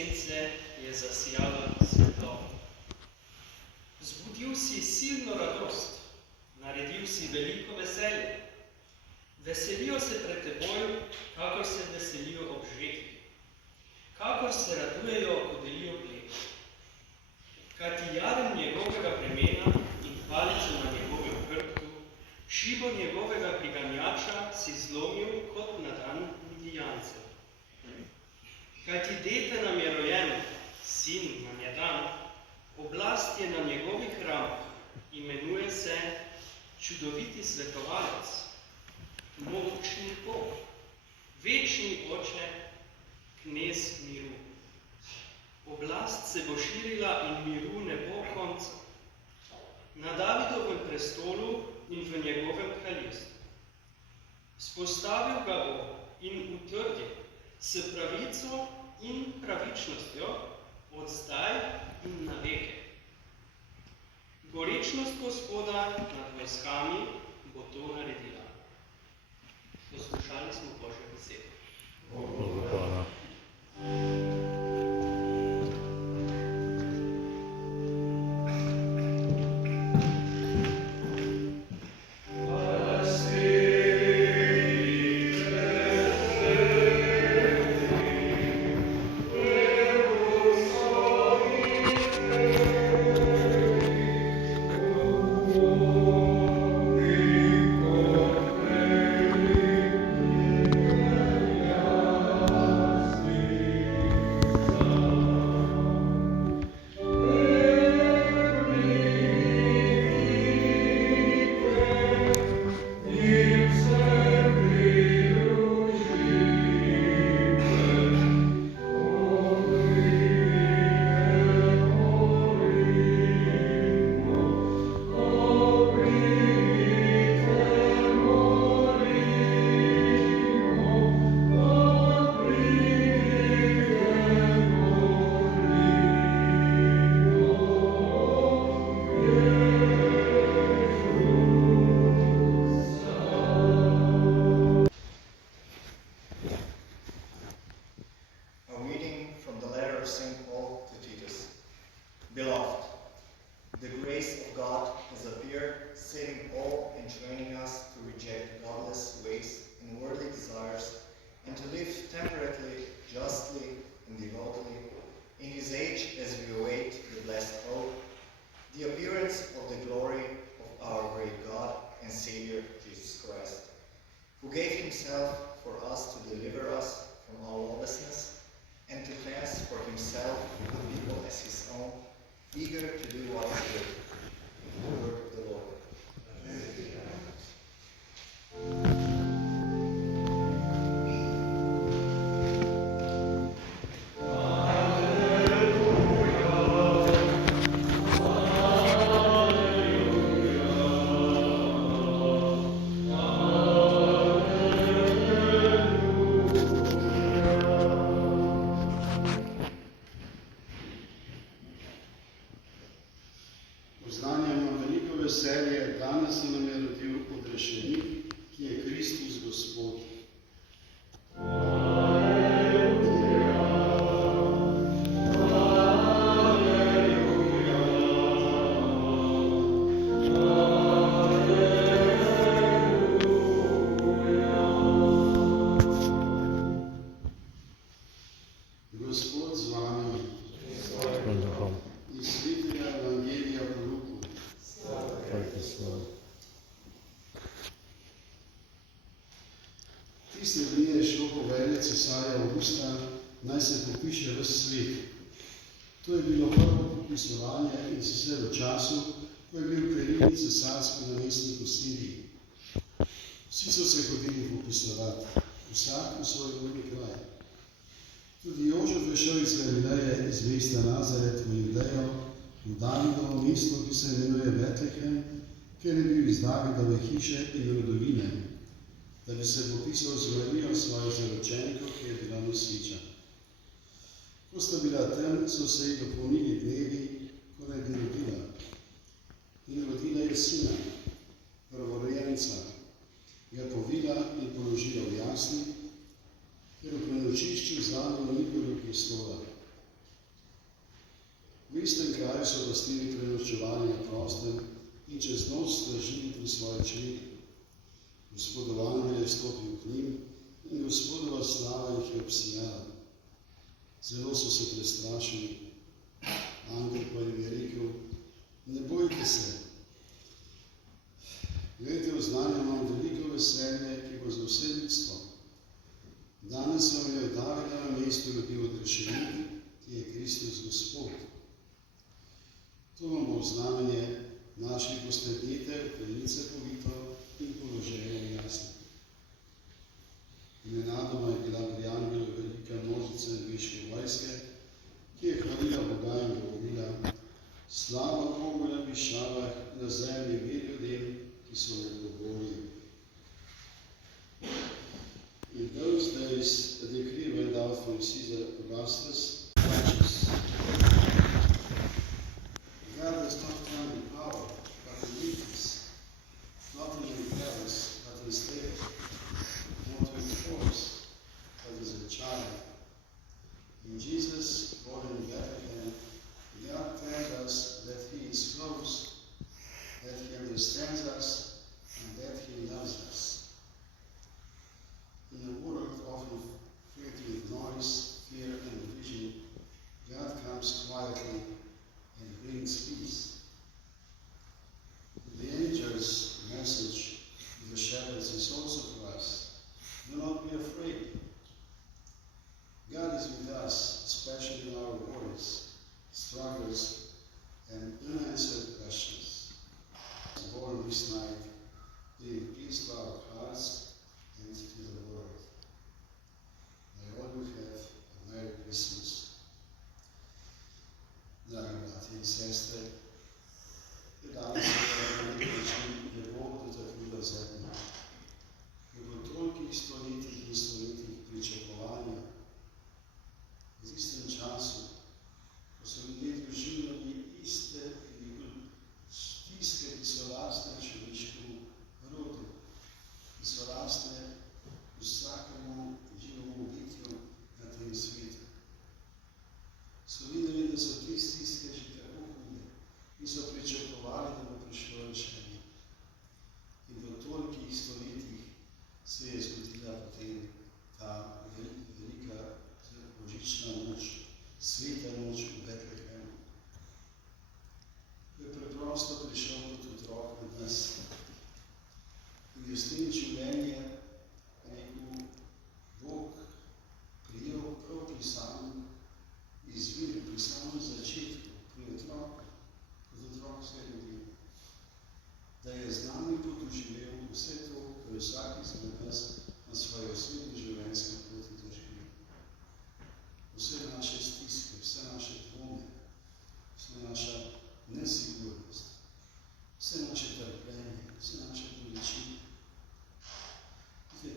sence je zasijalo svetlo. Zbudil si silno radost, naredil si veliko veselje. Veselijo se pred teboj, kakor se veselijo ob žetvi, kakor se radujejo, ko delijo pled. Kajti jarem njegovega bremena in palico na njegovem hrbtu, šibo njegovega priganjača si zlomil kot na dan Midijancev. Kajti dete nam je rojen, sin nam je dan, oblast je na njegovih ramah, imenuje se čudoviti svetovalec, mogočni Bog, večni Oče, knez miru. Oblast se bo širila in miru ne bo konca. Na Davidovem prestolu in v njegovem kraljestvu. Spostavil ga bo in utrdil s pravico in pravičnostjo od zdaj in na veke. Gorečnost Gospoda nad vojskami bo to naredila. Poslušali smo Božjo besedo. Hvala. Beloved, the grace of God has appeared, saving all and training us to reject godless ways and worldly desires, and to live temperately, justly, and devotedly in His age as we await the blessed hope, the appearance of the glory of our great God and Savior Jesus Christ, who gave Himself for us to deliver us from all lawlessness and to cleanse for Himself a people as His own, eager to do what is good. The word of the Lord. Oznanjamo veliko veselje, danes se nam je rodil odrešenik, ki je Kristus Gospod. Gospod z vami. Iz svetega Evangelija po Luku. Tiste dni je šlo povelje cesarja Avgusta, naj se popiše ves svet. To je bilo prvo popisovanje in sicer v času, ko je bil Kvirinius cesarski namestnik v Siriji. Vsi so se hodili popisovati, vsak v svoj rodni kraj. Tudi Jožef je šel iz Galileje, iz mesta Nazaret v Judejo, v Davidovo mesto, ki se imenuje Betlehem, ker je bil iz Davidove hiše in rodovine, da bi se popisal z Marijo svojo zaročenko, ki je bila noseča. Ko sta bila tam, so se ji dopolnili dnevi, ko naj bi rodila. In rodila je sina, prvorojenca, ga povila in položila v jasli, ker v prenočišču z Davidom ni bilo prestola. istem kraju so lastniki prenočevali na prostem in čez noč stražili pri svoji čredi. Gospodov angel je stopil k njim in Gospodova slava jih je obsijala. Zelo so se prestrašili. Angel pa jim je rekel: ne bojte se. Glejte, oznanjam vam veliko veselje, ki bo za vse ljudstvo. Danes vam je od Davida na mestu rodil odrešenik, ki je Kristus Gospod. To vam bo znamenje, našli boste dete, v plenice povito in položajo v jasnih. In nenadoma je bila pri angelu velika množica nebeške vojske, ki je hvalila Boga in govorila: slava Bogu na višavah, na zemlji mir ljudem, ki so nepobožni. In those days a decree went out from Caesar Augustus, righteous. God does not come in power, but in weakness, not in repentance, but in strength, not with force, but as a child. In Jesus, born in Bethlehem, God tells us that He is close, that He understands us, and that He loves us. In a world often filled with noise, fear, and division, God comes quietly and brings peace. The angel's message to the shepherds is also for us. Do not be afraid. God is with us, especially in our worries, struggles, and unanswered questions. He was born this night, bringing peace to our hearts and to the world. May all you have a Merry Christmas. Dragi brati in sestre, je danes na neki način je Bog dotaknila zemljo. Je po tolikih stoletjih in stoletjih pričakovanja, v istem času, ko so ljudje doživljali iste stiske, ki so lastne človeškemu rodu, ki so lastne vsakemu živemu bitju na tem svetu. So videli, da so te stiske že tako hude in so pričakovali, da bo prišlo rešenje. In v tolikih stoletjih se je zgodila potem ta velika božična noč, sveta noč v Betlehemu. Ko je preprosto prišel kot otrok med nas in je s tem življenje rekel Bog prijel prav pri samem izviru, pri samem začetku, pri otroku, kot otrok se je rodil, da je z nami podoživel vse to, kar vsak izmed nas na svoji osebni življenjski poti doživel. Vse naše stiske, vse naše dvome, vse naša nesigurnost, vse naše trpljenje, vse naše bolečine.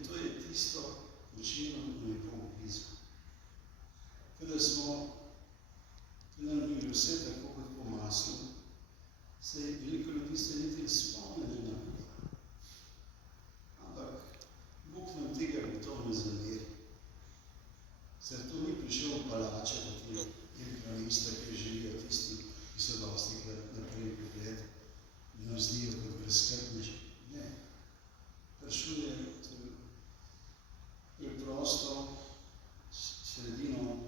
To je tisto, v čemer nam je Bog blizu. Kada nam je vse tako kot po maslu, se je veliko ljudi se niti spomnili na Boga. Ampak Bog nam tega gotovo ne zameri. Ker to ni prišel v palače, potem velika mesta, kjer živijo tisti, ki so dosti na prvi pogled in nam zdijo kot brezskrbneži. Ne. Prišel je preprosto sredino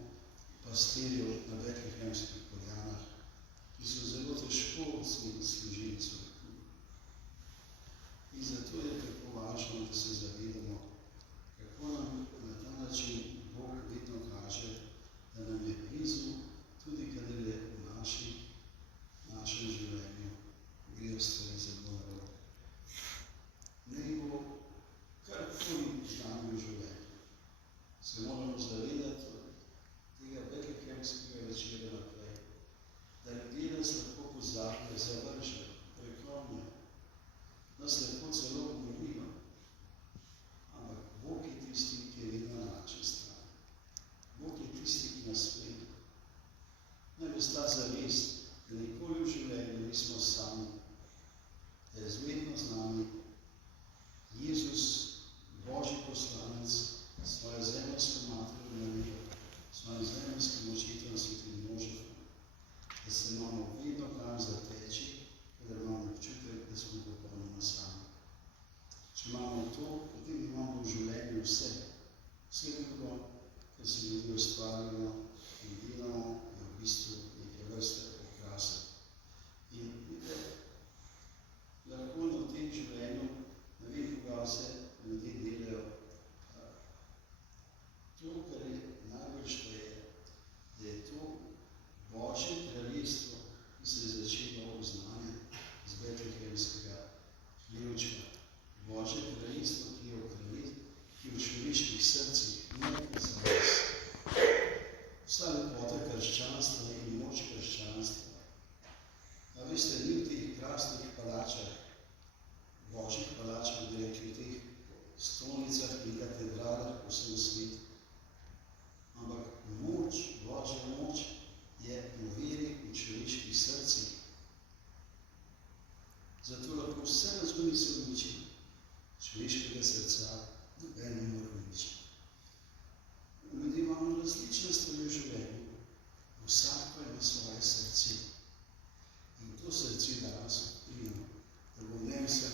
pastirjev na betlehemskih poljanah, ki so zelo težko služili svoj kult. In zato je tako važno, da se zavedamo, kako nam na ta način Bog vedno kaže, da nam je blizu, tudi kadar je v našem življenju grejo stvari zelo narobe. Naj bo karkoli z nami v življenju. Se moramo zavedati tega betlehemskega večera naprej, da ljudje nas lahko pozabijo, zavržejo, preklonijo, nas lahko celo umorijo. Ampak Bog je tisti, ki je vedno na naši strani. Bog je tisti, ki nas spremlja. Naj bo ta zavest, da nikoli v življenju nismo sami, da je vedno z nami Jezus, Božji poslanec, svojo zemljsko materjo Marijo, svojim zemljskim očetom svetim Jožefom, da se Če imamo to, potem imamo v življenju vse. Vse drugo, kar se ljudje ustvarjamo in delamo, je v bistvu neke vrste okrasa. In vidite, lahko na tem življenju ne vem, koga vse ljudje delajo. To, kar je najbolj šteje, da je to Božje kraljestvo, ki se je začelo v znanje z betlehemskega hlevčka. Božje kraljestvo, ki je v človeških srcih, ne za nas. Vsa lepota krščanstva in moč krščanstva. A veste, ni v teh krasnih palačah, Božjih palačah, bi rekli, v teh stolnicah in katedralah po vsem svetu. Ampak moč, Božja moč je v veri v človeških srcih. Zato lahko vse razgoni se uniči. Človeškega srca noben ne more uničiti. Ljudje imamo različne stvari v življenju. Vsak pa ima svoje srce. In to srce danes odkrivamo, da bo vnesel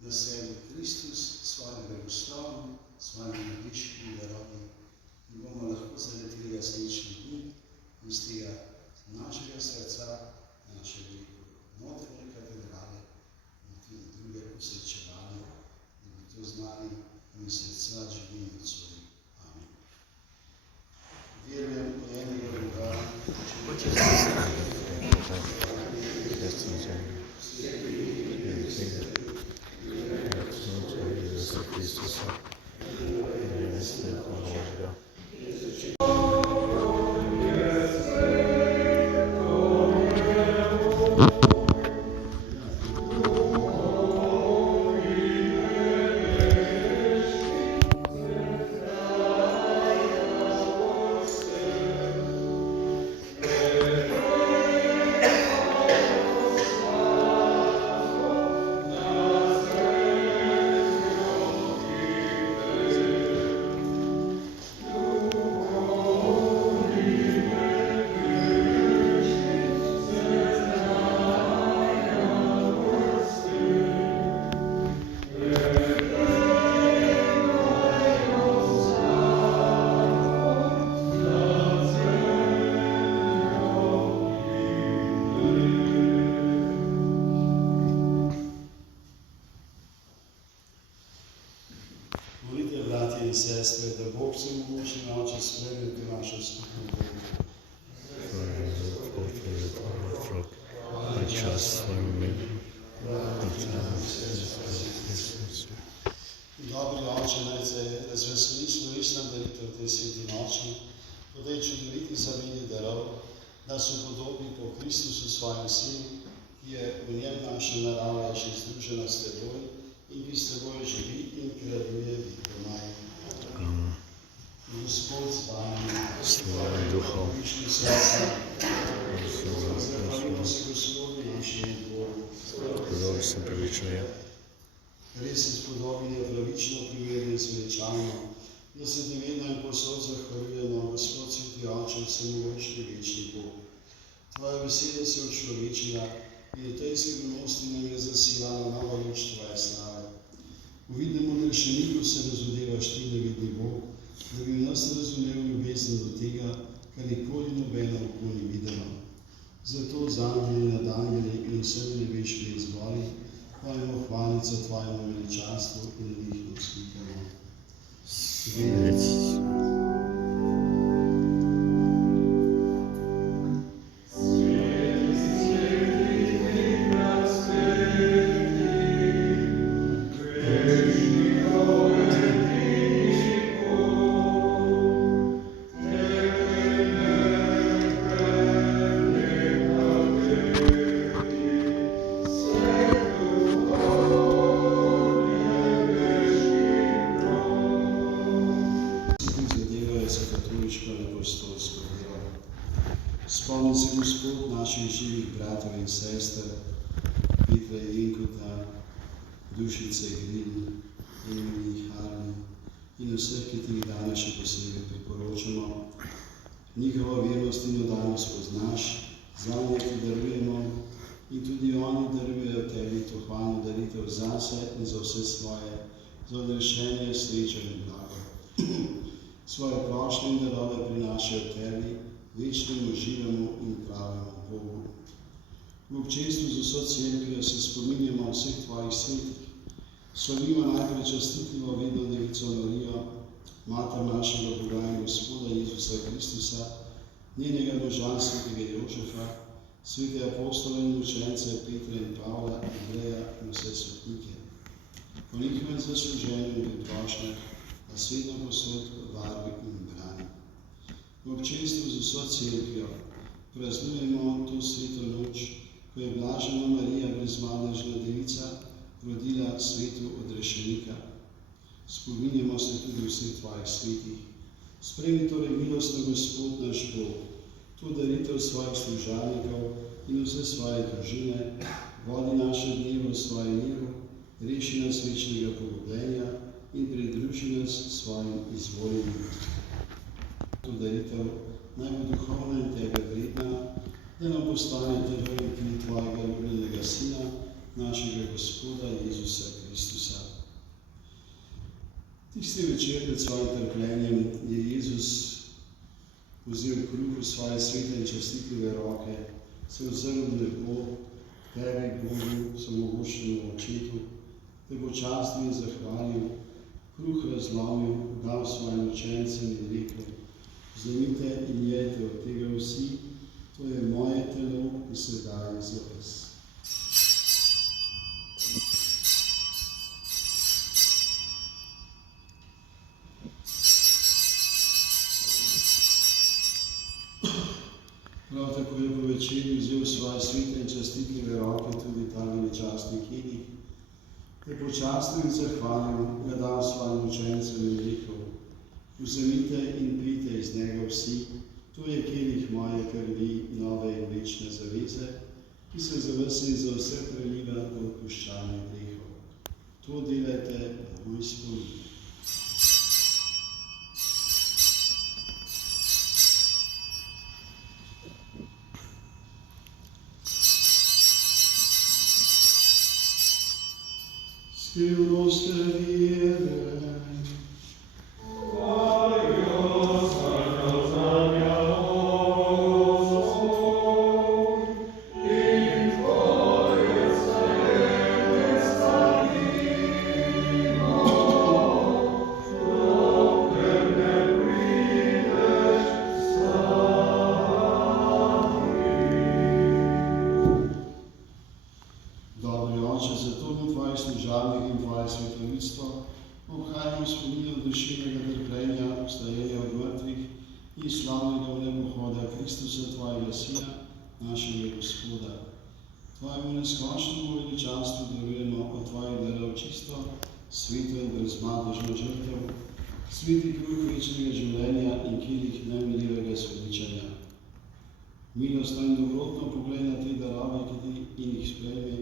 na sebe Kristus s svojim blagoslovom, s svojimi nebeškimi darovi. In bomo lahko zaradi tega srečni dni in z tega našega srca, naše notranje katedrale in tudi druge posrečevanje, da bi to znali in srca živimo od svojih. Amen. Verujem v enega Boga, in sestre, da Bog vsemogočni Oče sprejme to našo skupno molitev. Dobri Oče, naj se razveseli slovesna daritev tej sveti noči, po tej čudoviti zameni darov, da so podobni po Kristusu svojim Sinu, ki je v njem naša narava že združena s teboj in ki s teboj živi in kraljuje vekomaj. Gospod z vami, s tvojim duhom, zahvalimo se Gospodu našemu Bogu. Podobi se pravično je. Res se spodobni je pravično, primerno in zveličavno, da se ti vedno in povsod zahvaljujemo, Gospod sveti Oče, vsemogočni večni Bog. Tvoja beseda se je učlovečila in v tej skrivnosti nam je zasijala nova luč tvoje slave. V vidnem odrešeniku se razodevaš ti, nevidni Bog, da bi v nas razumel ljubezen do tega, kar nikoli nobeno oko ni videlo. Zato z angeli nad angeli in vsemi nebeškimi zbori pojmo hvalico tvojemu veličastvu in na njih vzklikamo. Svet. Spomni se, Gospod, naših živih bratov in sester, Petra Jenkota, Dušice Grin, Emily Harni in vseh, ki ti jih danes še posebej priporočamo. Njihova vernost in oddanost poznaš, zanje ti darujemo in tudi oni darujejo tebi to hvalno daritev zase in za vse svoje, za odrešenje, srečo in blago. Svoje prošnje in darove prinašajo tebi, večnemu, živemu in pravemu Bogu. V občestvu z vso cerkvijo se spominjamo vseh tvojih svetih. Slavimo najprej častitljivo vedno Devico Marijo, mater našega Boga in Gospoda Jezusa Kristusa, njenega moža svetega Jožefa, svete apostole in učence Petra in Pavla, Andreja in vse svetnike. Po njihovem zasluženju in priprošnjah na svetno posod varbi in brani. V občestvu z vso cerkvijo praznujemo to sveto noč, ko je blažena Marija brezmadežna devica rodila svetu odrešenika. Spominjamo se tudi vseh tvojih svetih. Sprejmi torej milostno Gospod naš Bog, to daritev svojih služabnikov in vse svoje družine, vodi naše dneve v svoje miru, reši nas večnega pogubljenja in pridruži nas svojim izvoljenim. To daritev naj bo duhovna in tebe vredna, da nam postane darujeti tvojega ljubljenega Sina, našega Gospoda Jezusa Kristusa. Tisti večer pred svojim trpljenjem je Jezus vzel kruh v svoje svete in častitljive roke, se ozrl v nebo, tebi, Bogu, samogošnjemu Očetu, te počastil in zahvalil, kruh razlomil, dal svojim učencem in rekel: vzemite in jejte od tega vsi, to je moje telo, ki se daje za vas. Prav tako je po večerji vzel svoje svete in častitljive roke tudi ta veličastni kelih, te počastil in zahvalil, ga dal svojim učencem in rekel: vzemite in pijte iz njega vsi, to je kelih moje krvi, nove in večne zaveze, ki se za vas in za vse preliva do odpuščanja grehov. To delajte v moj spomin. Skrivnost vere. Obhajamo spomin od duševnega trpljenja, vstajenja od mrtvih in slavnega vnebohoda Kristusa, tvojega Sina, našega Gospoda. Tvojemu neskončnemu veličanstvu darujemo od tvojih darov čisto, sveto in brezmadežno žrtev, sveti kruh večnega življenja in kelih nemiljivega sveličanja. Milostno in dobrotno poglej na te darove, ki ti in jih sprejmi,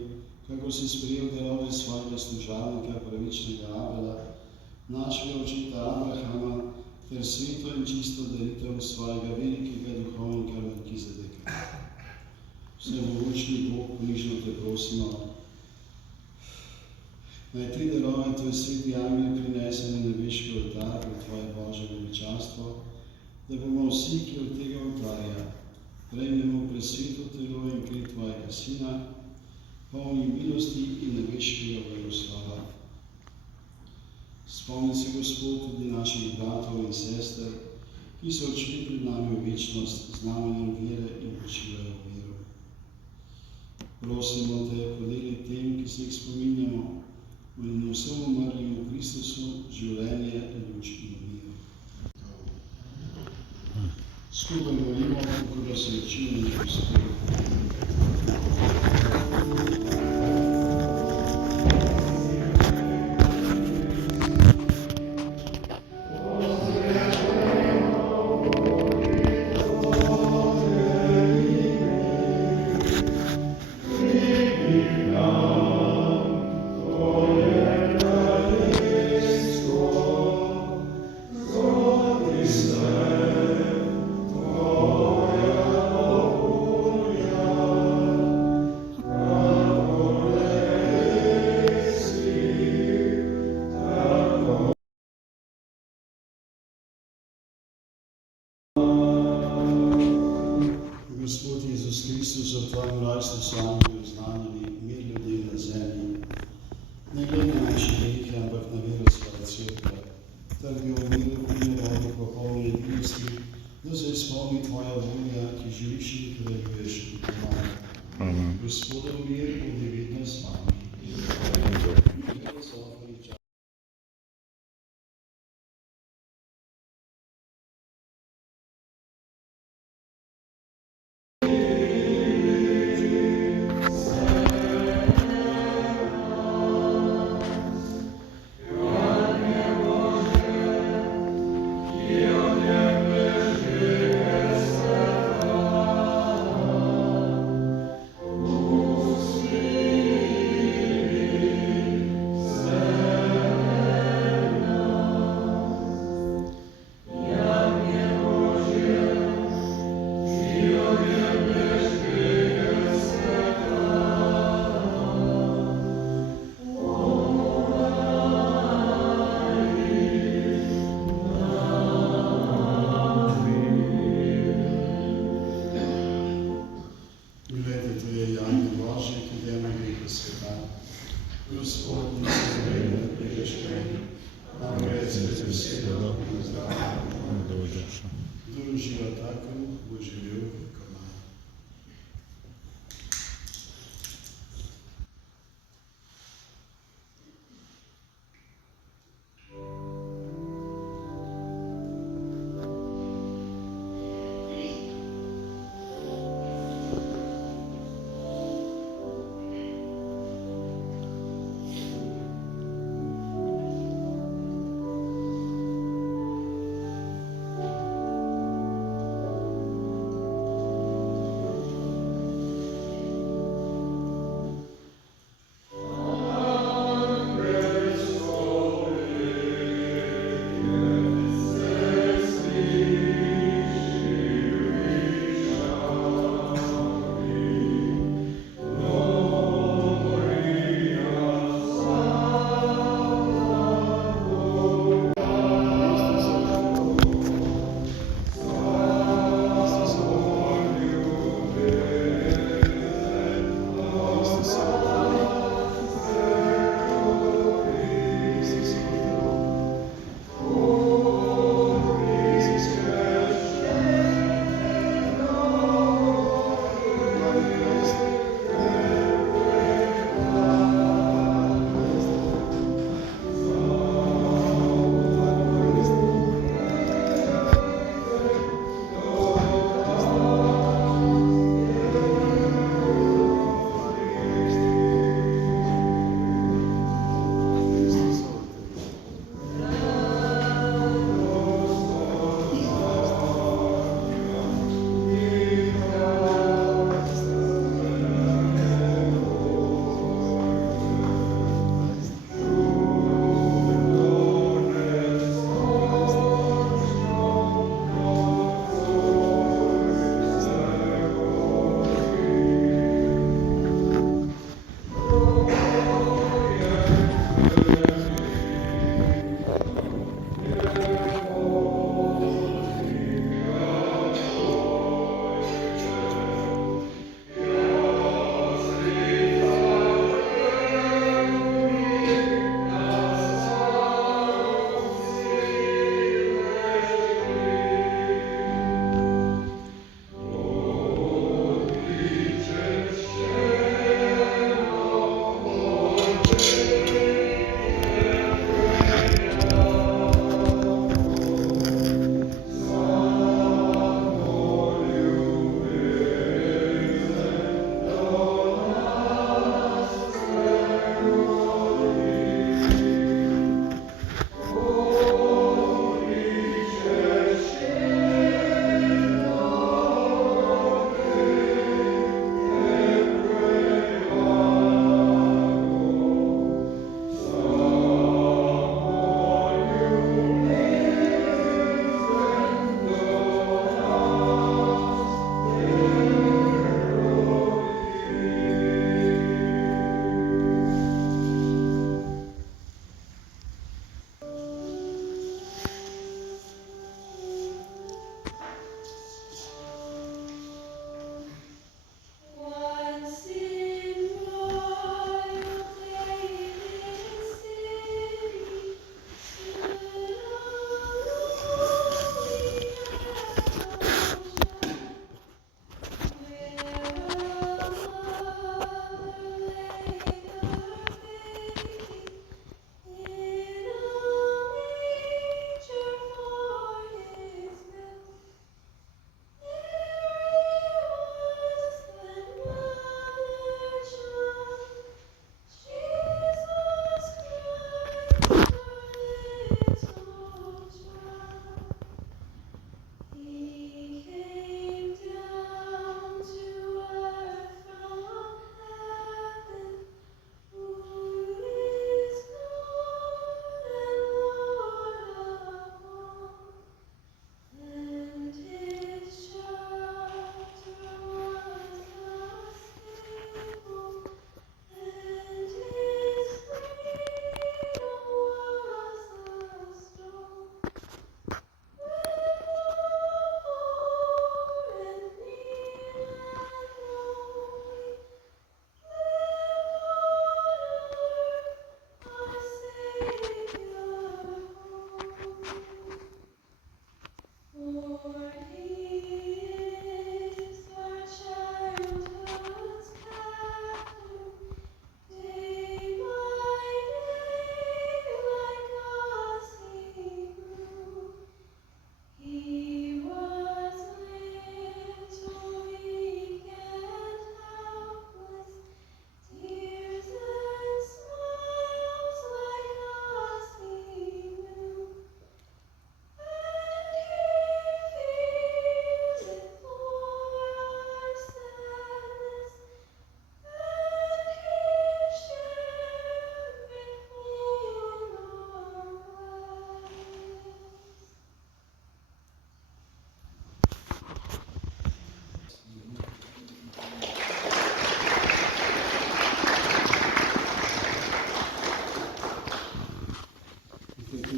kako si sprejel darove svojega služabnika, pravičnega Abela, našega očeta Abrahama, ter sveto in čisto daritev svojega velikega duhovnika Melkizedeka. Vsemogočni Bog, ponižno te prosimo, naj te darove tvoj sveti angel prinese na nebeški oltar pred tvoje Božje veličanstvo, da bomo vsi, ki od tega oltarja prejmemo presveto telo in kri tvojega Sina, polni milosti in nebeškega blagoslova. Spomni se, Gospod, tudi naših bratov in sester, ki so odšli pred nami v večnost z znamenjem vere in počivajo v miru. Prosimo te, podeli tem, ki se jih spominjamo, in vsem umrlim v Kristusu življenje, luč in mir. Skupaj molimo, kako da se učimo in Gospodu.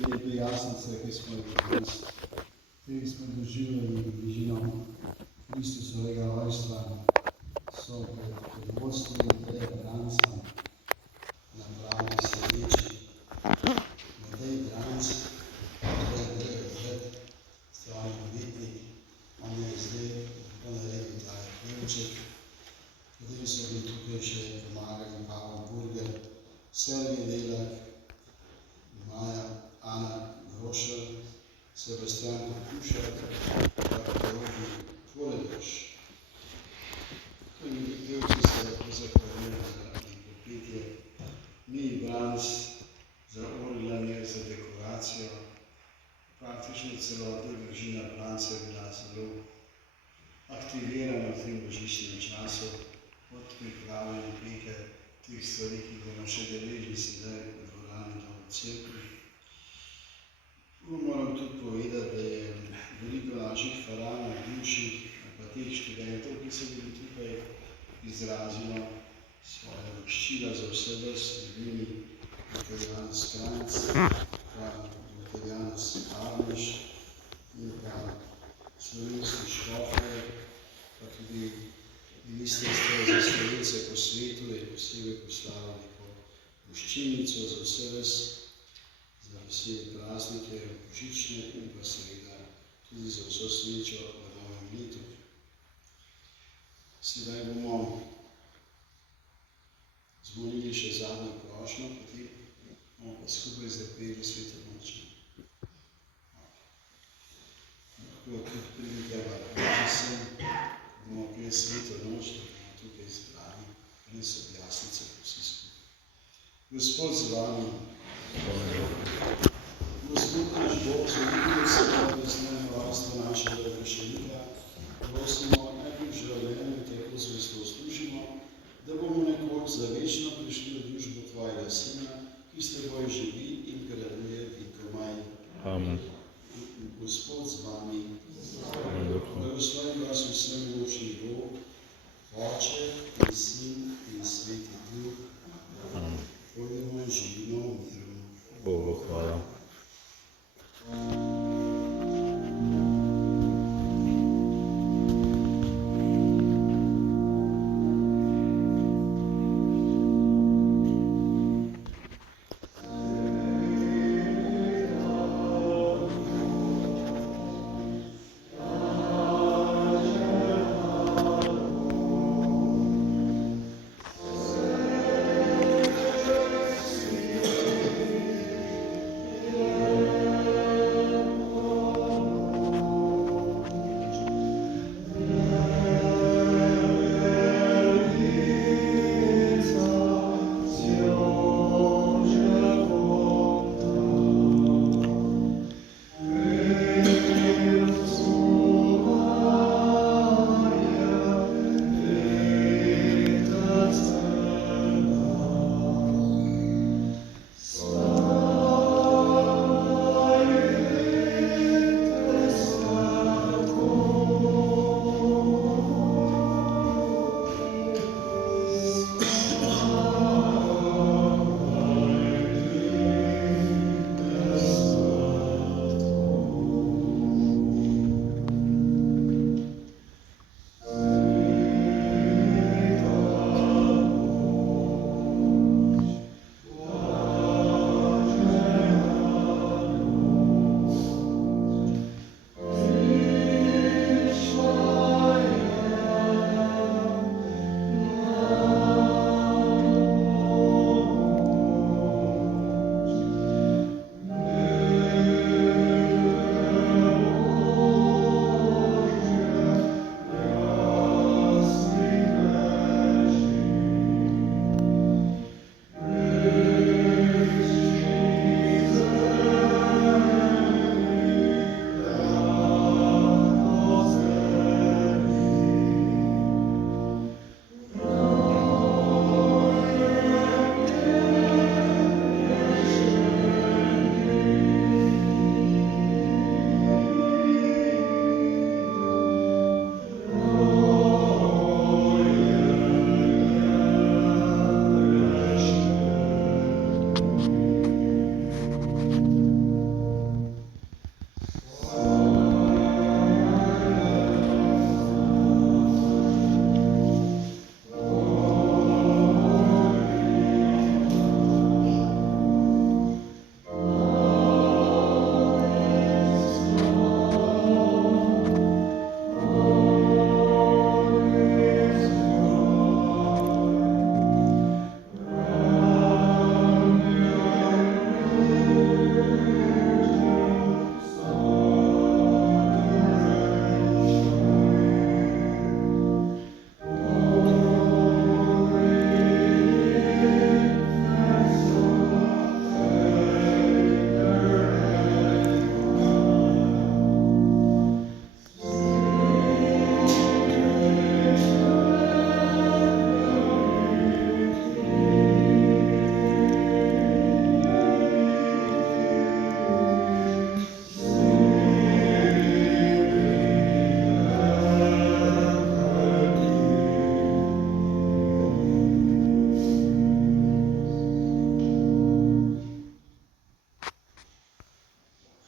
te lepe jasnice, ki smo jih danes, ki smo doživljali bližino Kristusovega rojstva, so pod vodstvom Mateja Branca nabrali sledeči. Matej Branc, stvarni odvetnik, on je zdaj naredil ta pevček. Potem so bili tukaj še pomagali Pavel Burger, Sergej Delak, Maja, Ana Grošer, Sebastian Kušar, Robi Poledoš. Pevci se zahvaljujejo za popetje, mi Branc za orglanje, za dekoracijo. Praktično celotna družina Branca je bila zelo aktivirana v tem božičnem času, od pripravljanja peke teh stvari, ki bomo še deležni sedaj v dvorani do v cerkvi. Moram tudi povedati, da je veliko naših faranov, bivših, pa teh študentov, ki so bili tukaj, izrazilo svoje voščila za vse vrst, ljubimi dr. Janez Kranjc, pa dr. Janez Arneš in pa slovenski škofje, pa tudi Ministrstvo za Slovence po svetu je posebej poslalo neko voščilnico za vse vas, za vesele praznike, božične in pa seveda tudi za vso srečo v novem letu. Sedaj bomo zmolili še zadnjo prošnjo, potem bomo pa skupaj zapeli Sveto noč. Lahko tudi pridite v sem, bomo peli Sveto noč, da bomo tukaj zbrani, res od jasnice vsi skupaj. Gospod z vami, Gospod naš Bog, zaljubili se v presnem rojstvo našega rešenika, prosimo, naj pri življenju tako zvesto služimo, da bomo nekoč za večno prišli v družbo Tvojega Sina, ki s Teboj živi in kraluje vekomaj. Amen. Gospod z vami, blagoslovi vas vsemogočni Bog, Oče in Sin in Sveti Duh. Amen. Pojdimo in živimo v miru. Bogu hvala. Amen.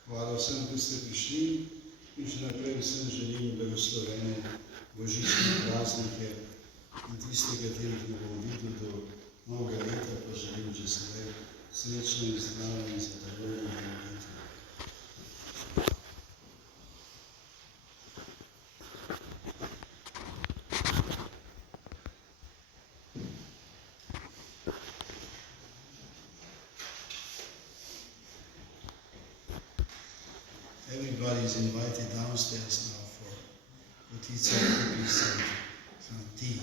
Hvala vsem, ki ste prišli in še naprej vsem želim blagoslovene božične praznike in tiste, katerih ne bomo videli do novega leta, pa želim že sedaj srečno in zdravje in zadovoljno leta. Everybody is invited downstairs now for pizza, cookies, and some tea.